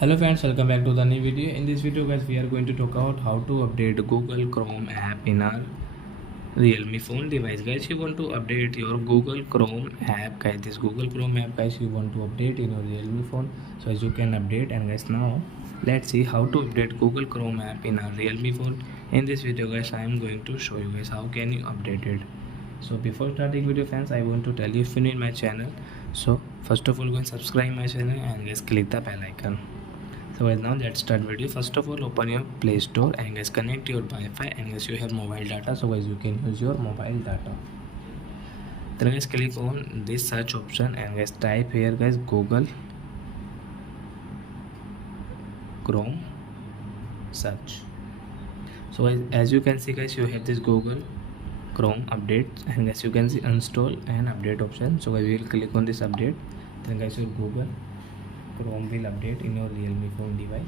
Hello friends, welcome back to the new video. In this video guys, we are going to talk about how to update Google Chrome app in our Realme phone device. Guys, you want to update your Google Chrome app. Guys, this Google Chrome app guys, you want to update in your Realme phone. So as you can update, and guys, now let's see how to update Google Chrome app in our Realme phone. In this video guys, I am going to show you guys how can you update it. So before starting video friends, I want to tell you if you're new in my channel, so first of all go and subscribe my channel and guys click the bell icon. So guys, now let's start video. First of all, open your Play Store and guys connect your Wi-Fi, and guys you have mobile data, so guys you can use your mobile data. Then guys click on this search option and guys type here guys Google Chrome search. So guys, as you can see guys, you have this Google Chrome update, and guys you can see install and update option. So guys we will click on this update. Then guys your Google Chrome will update in your Realme phone device.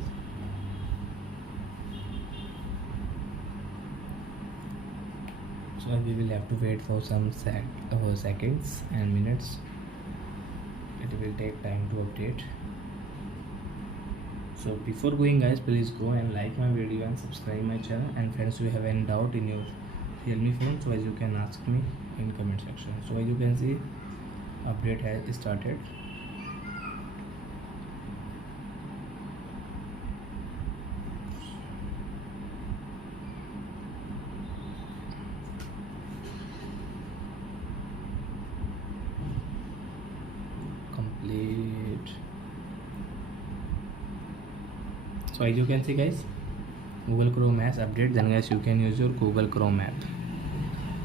So we will have to wait for some seconds and minutes. It will take time to update. So before going guys, please go and like my video and subscribe my channel. And friends, you have any doubt in your Realme phone, so as you can ask me in comment section. So as you can see, update has started. Complete. So as you can see guys, Google Chrome has update. Then guys you can use your Google Chrome app.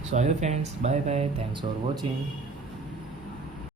So hi friends, bye bye, thanks for watching.